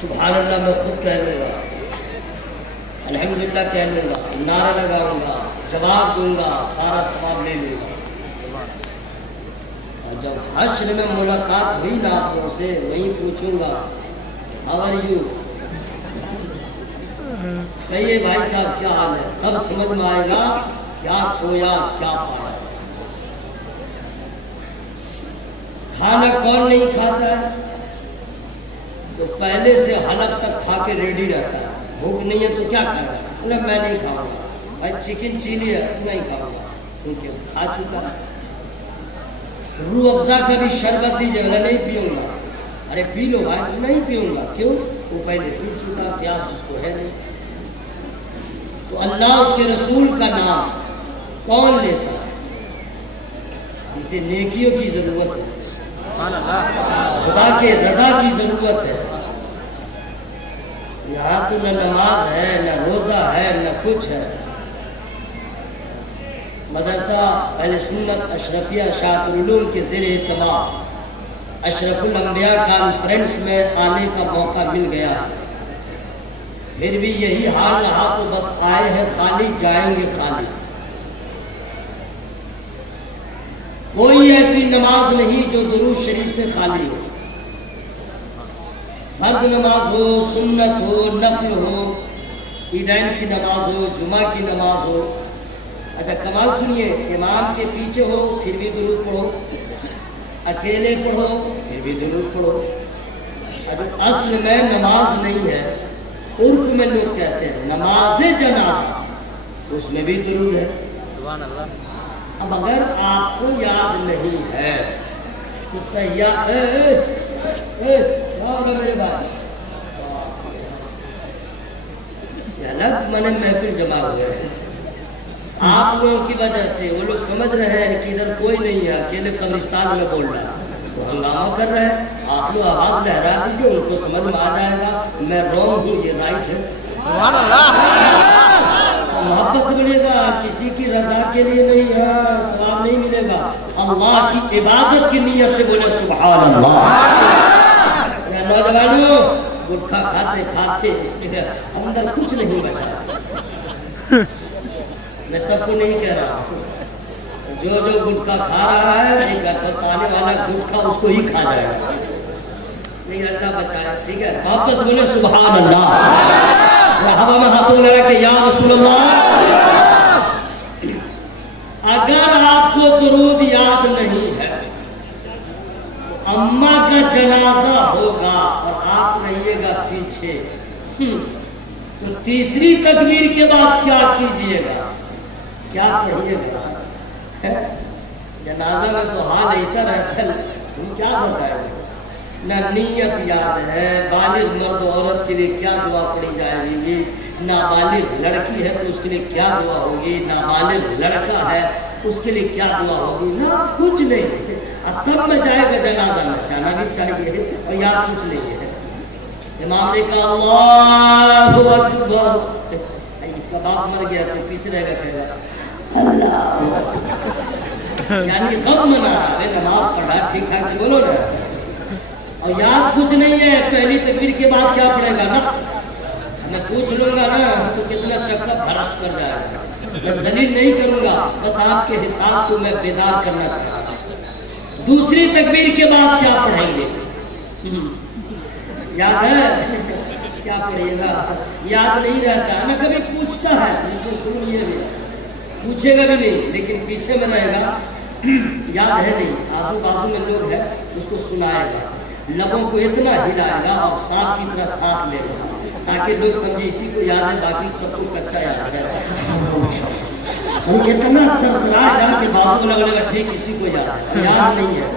سبحان اللہ میں خود کہہ لوں گا، الحمدللہ کہہ لوں گا، نعرہ لگاؤں گا، جواب دوں گا، سارا ثواب لے لوں گا۔ اور جب حشر میں ملاقات ہوئی نا آپ لوگوں سے، وہیں پوچھوں گا ہاؤ آر یو، کہیے بھائی صاحب کیا حال ہے، تب سمجھ میں آئے گا کیا کھویا کیا پایا۔ کھانا کون نہیں کھاتا ہے؟ تو پہلے سے حلق تک کھا کے ریڈی رہتا ہے، بھوک نہیں ہے تو کیا کھائے گا؟ بولے میں نہیں کھاؤں گا، بھائی چکن چلی ہے نہیں کھاؤں گا کیونکہ کھا چکا ہے۔ روح افزا کا بھی شربت دیجیے، بولے نہیں پیوں گا، ارے پی لو بھائی، نہیں پیوں گا، کیوں؟ وہ پہلے پی چکا، پیاس اس کو ہے نہیں۔ تو اللہ اس کے رسول کا نام کون لیتا ہے؟ اسے نیکیوں کی ضرورت ہے، خدا کے رضا کی ضرورت ہے۔ یہاں تو نہ نماز ہے، نہ روزہ ہے، نہ کچھ ہے۔ مدرسہ اہل سنت اشرفیہ اشاعت العلوم کے زیر اہتمام اشرف الانبیاء کانفرنس میں آنے کا موقع مل گیا ہے، پھر بھی یہی حال رہا تو بس آئے ہیں خالی، جائیں گے خالی۔ کوئی ایسی نماز نہیں جو درود شریف سے خالی ہو، فرض نماز ہو، سنت ہو، نفل ہو، عیدین کی نماز ہو، جمعہ کی نماز ہو۔ اچھا کمال سنیے، امام کے پیچھے ہو پھر بھی درود پڑھو، اکیلے پڑھو پھر بھی درود پڑھو۔ جو اصل میں نماز نہیں ہے، عرف میں لوگ کہتے ہیں نماز جنازہ، اس میں بھی درود ہے۔ اب اگر آپ کو یاد نہیں ہے تو میرے بھائی الگ من محفل جمع ہوئے ہیں آپ لوگوں کی وجہ سے۔ وہ لوگ سمجھ رہے ہیں کہ ادھر کوئی نہیں ہے، اکیلے قبرستان میں بول رہا ہے، وہ ہنگامہ کر رہے ہیں۔ آپ لوگ آواز لہرا دیجئے، ان کو سمجھ میں آ جائے گا میں رونگ ہوں، یہ رائٹ ہے۔ محبت سے بولیے گا، کسی کی رضا کے لیے نہیں ہے، ثواب نہیں ملے گا، اللہ کی عبادت کی نیت سے بولے سبحان اللہ۔ نوجوانوں گٹکھا کھاتے کھاتے اس کے اندر کچھ نہیں بچا، میں سب کو نہیں کہہ رہا، جو گٹکا کھا رہا ہے ایک بتانے والا گٹکا اس کو ہی کھا جائے گا، لیکن اللہ بچائے، ٹھیک ہے؟ محبت سے بولے سبحان اللہ، ہوا میں ہاتھوں لگا کہ یا رسول اللہ۔ اگر آپ کو درود یاد نہیں ہے تو اماں کا جنازہ ہوگا اور آپ رہیے گا پیچھے، تو تیسری تکبیر کے بعد کیا کیجئے گا، کیا کہیے گا؟ جنازہ میں تو حال ایسا رہتا ہے، ہم کیا بتائیں گے؟ نہ نیت یاد ہے، بالغ مرد و عورت کے لیے کیا دعا پڑھی جائے گی، نابالغ لڑکی ہے تو اس کے لیے کیا دعا ہوگی، نابالغ لڑکا ہے اس کے لیے کیا دعا ہوگی، نہ کچھ نہیں۔ سب میں جائے گا جنازہ میں، جانا بھی چاہیے اور یاد کچھ نہیں ہے۔ امام نے کہا اللہ اکبر، اس کا باپ مر گیا تو پیچھے رہے گا، کہے گا اللہ اکبر، یعنی غم منا رہا ہے، نماز پڑھا ٹھیک ٹھاک سے بولو نا، اور یاد کچھ نہیں ہے۔ پہلی تکبیر کے بعد کیا پڑھے گا نا، میں پوچھ لوں گا نا تو کتنا چکا بھرشٹ کر جائے گا، میں ذلیل نہیں کروں گا، بس آپ کے حساس کو میں بیدار کرنا چاہتا ہوں۔ دوسری تکبیر کے بعد کیا پڑھیں گے، یاد ہے؟ کیا پڑھیے گا، یاد نہیں رہتا ہے، نہ کبھی پوچھتا ہے، نیچے سن لیے بھی پوچھے گا بھی نہیں، لیکن پیچھے میں رہے گا، یاد ہے نہیں، آزو بازو میں لوگ ہے اس کو سنائے گا، لبوں کو اتنا ہلائے گا اور سانپ کی طرح سانس لے گا تاکہ لوگ سمجھے اسی کو یاد ہے، باقی سب کو کچا یاد ہے، اتنا سرسرائے گا کہ بازو میں لگے گا ٹھیک اسی کو یاد ہے، یاد نہیں ہے۔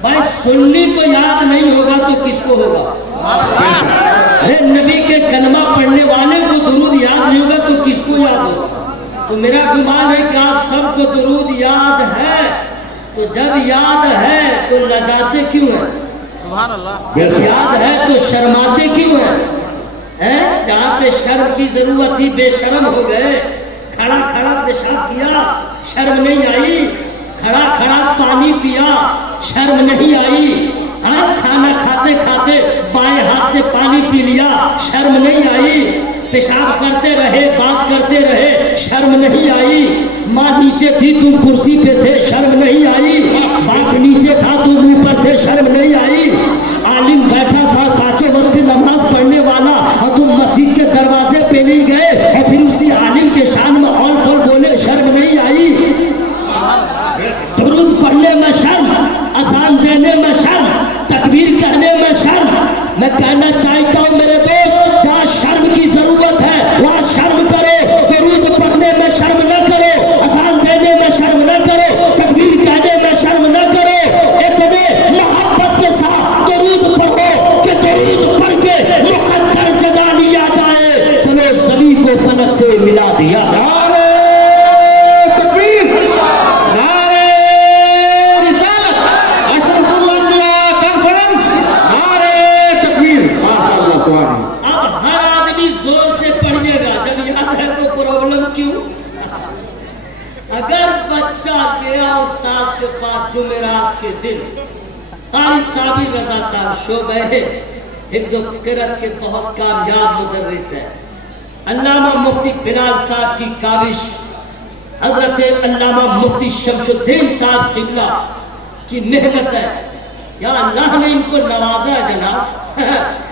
بھائی سننی کو یاد نہیں ہوگا تو کس کو ہوگا؟ ارے نبی کے کلمہ پڑھنے والے کو درود یاد نہیں ہوگا تو کس کو یاد ہوگا؟ تو میرا گمان ہے کہ آپ سب کو درود یاد ہے، تو جب یاد ہے تو لجاتے کیوں ہیں؟ جب یاد ہے تو شرماتے کیوں ہیں؟ جہاں پہ شرم کی ضرورت تھی بے شرم ہو گئے، کھڑا کھڑا پیشاب کیا شرم نہیں آئی، کھڑا کھڑا پانی پیا شرم نہیں آئی، کھانا کھاتے کھاتے بائیں پانی پی لیا شرم نہیں آئی؟ پیشاب کرتے رہے بات کرتے رہے شرم نہیں آئی؟ ماں نیچے تھی تم کرسی پہ تھے شرم نہیں آئی؟ باپ نیچے تھا تم اوپر تھے شرم نہیں آئی؟ عالم بیٹھا تھا پانچوں وقت نماز پڑھنے والا اور تم مسجد کے دروازے پہ نہیں گئے اور پھر اسی عالم کے شان میں اور پھول بولے شرم نہیں آئی؟ درود پڑھنے میں شرم، اذان دینے میں شرم، تکبیر کہنے میں شرم۔ میں کہنا چاہتا ہوں میرے دوست، جہاں شرم کی ضرورت ہے وہاں شرم کرو۔ درود پڑھنے میں شرم نہ کرو، اذان دینے میں شرم نہ کرو، تکبیر کہنے میں شرم نہ کرو۔ اتنے محبت کے ساتھ درود پڑھو کہ درود پڑھ کے مقدر جگہ لیا جائے۔ چلو سبھی کو فلک سے ملا دیا۔ اب ہر آدمی زور سے پڑھیے گا، جب یاد ہے تو پرابلم کیوں؟ اگر بچہ گیا استاد کے پاس جمعرات کے دن، قاری صابر رضا صاحب شعبہ حفظ و قرأت کے بہت کامیاب مدرس ہے، علامہ مفتی بلال صاحب کی کاوش، حضرت علامہ مفتی شمس الدین صاحب قبلہ کی محنت ہے، یا اللہ نے ان کو نوازا ہے جناب۔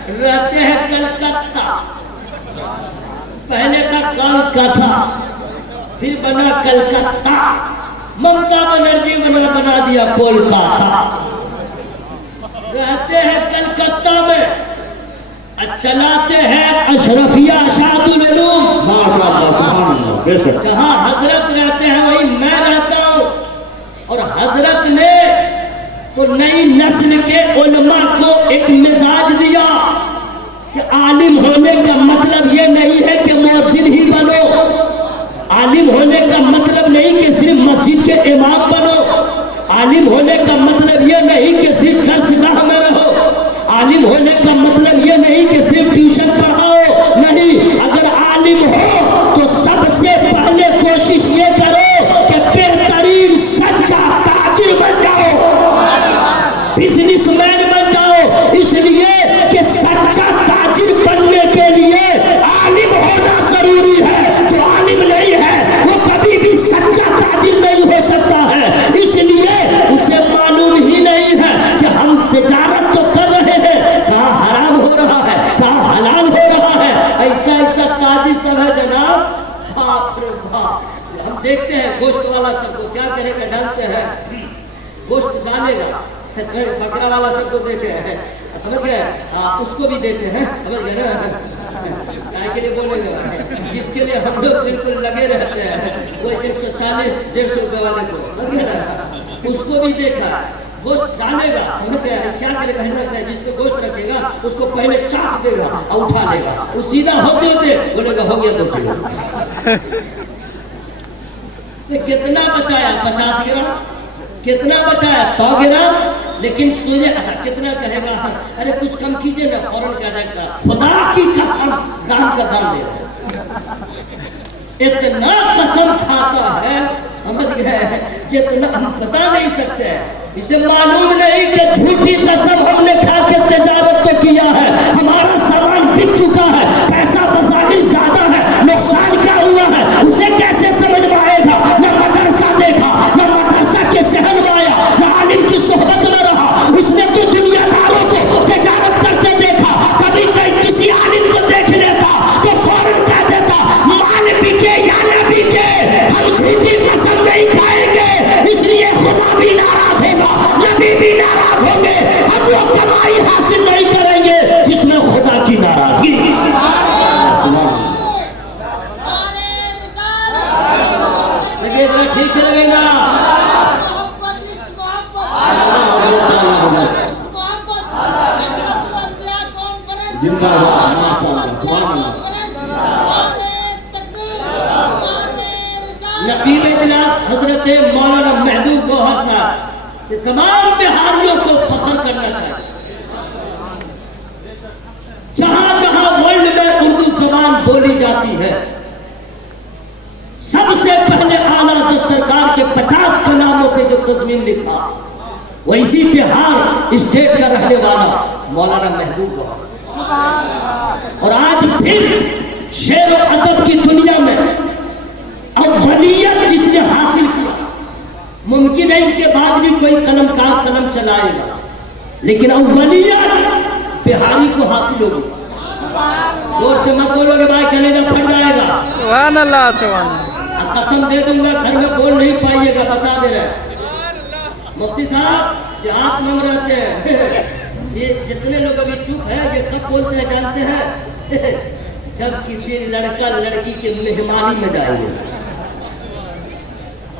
رہتے ہیں کلکتہ، پہلے تھا کلکتہ پھر بنا کلکتہ، ممتا بنرجی بنا دیا کولکاتہ۔ رہتے ہیں کلکتہ میں، چلاتے ہیں اشرفیہ اشاعت العلوم، جہاں حضرت رہتے ہیں وہی میں رہتا ہوں۔ اور حضرت نے تو نئی نسل کے علماء کو ایک مزاج دیا کہ عالم ہونے کا مطلب یہ نہیں ہے کہ مؤذن ہی بنو، عالم ہونے کا مطلب نہیں کہ صرف مسجد کے امام بنو، عالم ہونے کا مطلب یہ نہیں کہ صرف درس گاہ میں رہو، عالم ہونے کا مطلب یہ نہیں کہ صرف ٹیوشن پڑھاؤ، نہیں، اگر عالم ہو تو سب سے پہلے کوشش یہ کرو کہ بہترین سچا تاجر بن جاؤ، بزنس مین بن جاؤ۔ اس لیے کہ سچا تاجر بننے کے لیے عالم ہونا ضروری ہے، جو عالم نہیں ہے وہ کبھی بھی سچا تاجر نہیں ہو سکتا ہے۔ اس لیے اسے معلوم ہی نہیں ہے کہ ہم تجارت تو کر رہے ہیں، کہاں حرام ہو رہا ہے کہاں حلال ہو رہا ہے۔ ایسا تاجر سب ہے جناب، باپ رے باپ۔ ہم دیکھتے ہیں گوشت والا سب کو کیا کرے گا جانتے ہیں؟ گوشت ڈالے گا، بکرا والا سب کو دیکھے ہیں، سمجھ گئے، اس کو بھی دیکھے ہیں، سمجھ گئے نا، کائے کے لیے بولے گا، جس کے لیے ہم لوگ بالکل لگے رہتے ہیں، وہ 140-150 روپے والے کو، سمجھ گئے نا، اس کو بھی دیکھا۔ گوشت ڈالے گا، سمجھ گئے ہیں کیا کرے گا؟ حضرت ہے جس پہ گوشت رکھے گا اس کو پہلے چاپ دے گا اور اٹھا لے گا، وہ سیدھا ہوتے ہوتے بولے گا ہو گیا 2 کلو۔ کتنا بچایا؟ 50 گرام۔ کتنا بچایا؟ 100 گرام۔ لیکن سوچے اچھا کتنا کہے گا، ارے کچھ کم کیجئے نا، فوراً کہہ دے گا خدا کی قسم دام کا دام دے رہے، اتنا قسم کھاتا ہے، سمجھ گئے، جتنا ہم بتا نہیں سکتے ہیں۔ اسے معلوم نہیں کہ جھوٹی قسم ہم نے کھا کے تجارت تو کیا ہے، ہمارا سامان بک چکا ہے، پیسہ بظاہر زیادہ ہے، نقصان کیا ہوا ہے اسے کیسے سمجھ میں آئے گا؟ نہ مدرسہ دیکھا، نہ مدرسہ کے صحن میں آیا، نہ عالم کی صحبت میں رہا، اس نے تو دنیا داروں کو تجارت کرتے دیکھا، کبھی کسی عالم کو دیکھ لیتا تو فوراً کہہ دیتا مال بکے یا نہ بکے ہم جھوٹی قسم نہیں کھائیں گے۔ اس لیے خدا بھی ناراض ہوگا، نبی بھی ناراض ہوں گے، ہم وہ کمائی حاصل نہیں کریں گے جس میں خدا کی ناراضگی۔ لگے ذرا ٹھیک سے لگے گا۔ نقیب اجلاس حضرت مولانا محبوب گوہر صاحب یہ تمام بہاریوں کو فخر کرنا چاہیے، جہاں جہاں ورلڈ میں اردو زبان بولی جاتی ہے سب سے پہلے اعلیٰ حضرت سرکار کے 50 کلاموں پہ جو تضمین لکھا وہ اسی بہار اسٹیٹ کا رہنے والا مولانا محبوب گوہر، اور آج پھر شعر و ادب کی دنیا میں اولیت جس نے حاصل کیا، ممکن ہے ان کے بعد بھی کوئی قلم کار قلم چلائے گا، لیکن اولیت بہاری کو حاصل ہوگی۔ زور سے مت بولو کہ بھائی کلیجہ پھٹ جائے گا، سبحان اللہ سبحان اللہ۔ قسم دے دوں گا گھر میں بول نہیں پائیے گا، بتا دے رہے ہیں۔ مفتی صاحب دیہات میں ہم رہتے ہیں، یہ جتنے لوگ ابھی چپ ہیں یہ کب بولتے ہیں جانتے ہیں؟ جب کسی لڑکا لڑکی کے مہمانی میں جائیں گے،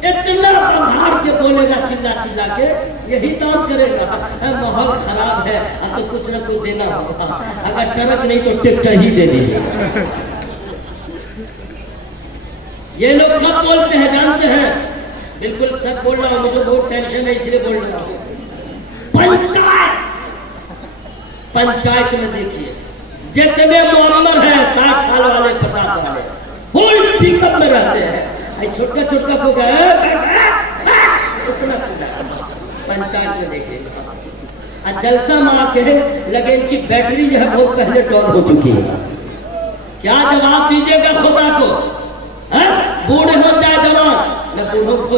اتنا بگھاڑ کے بولے گا چلا چلا کے، یہی کام کرے گا۔ ماحول خراب ہے، اب تو کچھ نہ کچھ دینا ہوگا، اگر ٹرک نہیں تو ٹریکٹر ہی دے دیجیے۔ یہ لوگ کب بولتے ہیں جانتے ہیں؟ بالکل سچ بول رہا ہوں، مجھے بہت ٹینشن ہے اس لیے بول رہا ہوں۔ پنچایت میں دیکھیے جتنے معمر ہیں 60 سال والے 50 والے فل پک اپ میں رہتے ہیں، چھوٹا چھوٹا کو گئے اتنا چلا۔ پنچایت میں دیکھیے جلسہ میں آ کے لگے ان کی بیٹری جو ہے بہت پہلے ڈاؤن ہو چکی ہے، کیا جواب دیجیے گا خدا کو؟ بوڑھے ہو چاہے جوان، میں بوڑھوں کو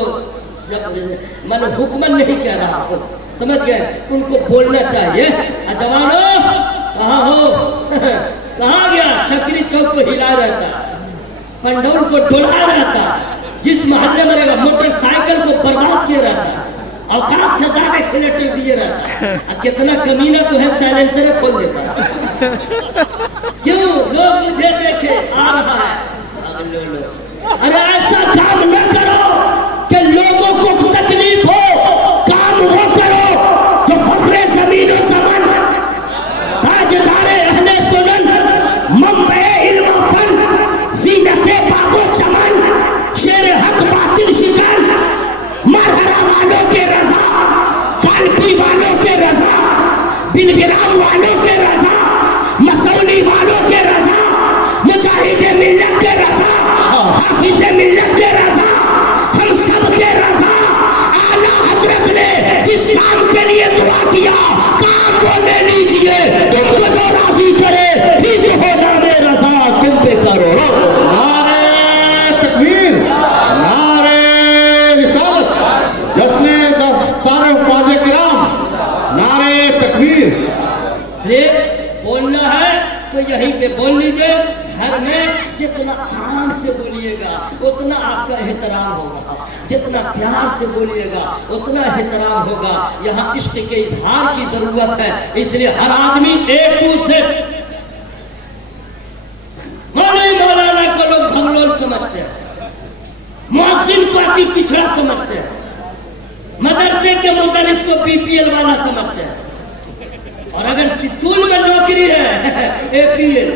میں حکمن نہیں کہہ رہا ہوں، سمجھ گئے؟ ان کو بولنا چاہیے جوانو کہاں ہو؟ کہاں گیا؟ شکری چوک کو ہلا رہتا، پنڈول کو ڈولا رہتا، جس محلے میں رہے گا موٹر سائیکل کو برباد کیے رہتا، اوقات سے زیادہ ایکسیلیٹر دیے رہتا، کتنا کمینہ تو ہے سائلنسر کھول دیتا۔ کیوں؟ لوگ مجھے دیکھے آ رہا ہے، اگلے لوگ ارے ایسا کام نہ کرو کہ لوگوں کو تکلیف ہو، کام وہ کرو جو فخر زمین و زمن، تاجدار اہل سنن، منبع علم و فن، زینت باغ و چمن، شیر حق باطل شکن، مرحرہ والوں کے رضا، کالپی والوں کے رضا، بلگرام والوں کے رضا، مسولی والوں کے رضا، مجاہد ملت کے رضا، حافظ ملت کے رضا، ہم سب کے رضا۔ اعلیٰ حضرت نے جس کام کے لیے دعا کیا، کام وہ لے لیجئے، تم کو جو راضی کرے، ٹھیک ہو نام رضا تم پہ کرو۔ نعرہ تکبیر، نعرہ رسالت، جشن دستار حفاظ کرام، نعرہ تکبیر۔ صرف بولنا ہے تو یہیں پہ بول لیجئے، گھر میں جتنا آرام سے بولیے گا اتنا آپ کا احترام ہوگا، جتنا پیار سے بولیے گا اتنا احترام ہوگا۔ یہاں عشق کے اظہار کی ضرورت ہے، اس لیے ہر آدمی ایک ٹو سے مولانا کو لوگ بھگلول سمجھتے ہیں، محسن کو اتی پچھڑا سمجھتے ہیں، مدرسے کے مدرس کو بی پی ایل والا سمجھتے ہیں، اور اگر اسکول میں نوکری ہے اے پی ایل،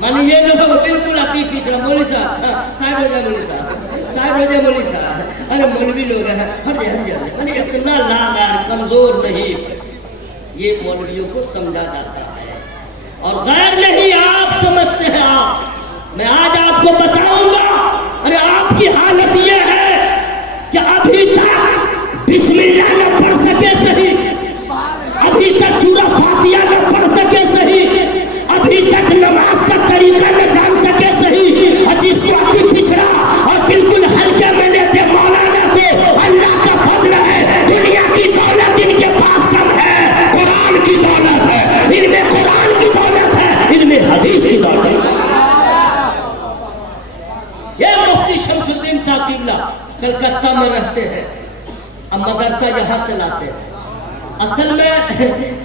مانی یہ لوگ بالکل اتی پچھڑا۔ مولوی صاحب سائڈ ہو جائے، مولوی صاحب سائڈ ہو جائے، مولوی صاحب ارے مولوی لوگ ہیں ہٹ جائے، مانی اتنا لاغر کمزور نہیں، یہ مولویوں کو سمجھا جاتا ہے اور غیر نہیں آپ سمجھتے ہیں۔ آپ میں آج آپ کو بتاؤں گا، ارے آپ کی حالت یہ ہے کہ ابھی تک بسم اللہ نہ پڑھ سکے صحیح، ابھی تک سورہ فاتحہ نہ پڑھ سکے صحیح، ابھی تک نماز کا طریقہ نہ جان سکے صحیح، اور جس کو اتی پچھڑا اور بالکل ہلکے میں لیتے مولانا کو اللہ کا فضل ہے، دنیا کی دولت ان کے پاس کم ہے، قرآن کی دولت ہے، ان میں قرآن کی دولت ہے، ان میں حدیث کی دولت ہے۔ یہ مفتی شمس الدین صاحب قبلہ کلکتہ میں رہتے ہیں، اب مدرسہ یہاں چلاتے ہیں۔ اصل میں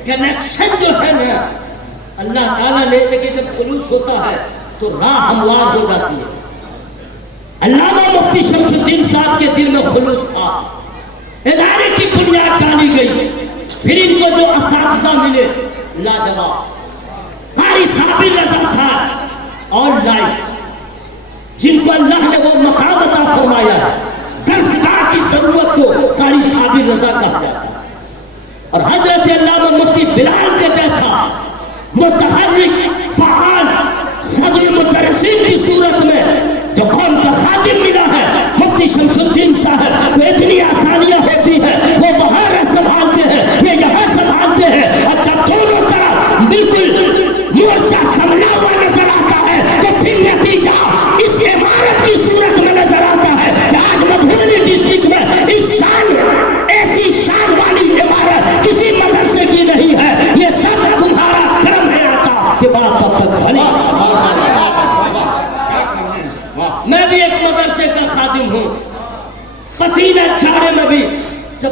کنیکشن جو ہے نا اللہ تعالیٰ نے، لیکن جب خلوص ہوتا ہے تو راہ ہموار ہو جاتی ہے۔ علامہ مفتی شمس الدین صاحب کے دل میں خلوص تھا، ادارے کی بنیاد ڈالی گئی، پھر ان کو جو اساتذہ ملے لاجواب، قاری صابر رضا صاحب اور لائف، جن کو اللہ نے وہ مقام عطا فرمایا ہے، درسگاہ کی ضرورت کو قاری صابر رضا کہا جاتا ہے، اور حضرت علامہ مفتی بلال کے جیسا متحرک فعال صدر مدرسین کی صورت میں جو قوم کا خادم ملا ہے مفتی شمس الدین صاحب کو، اتنی آسانیاں ہوتی ہیں، وہ وہاں سنبھالتے ہیں، یہ یہاں سنبھالتے ہیں، اور جب دونوں طرف بالکل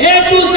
A to Z।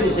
to Z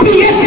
PhD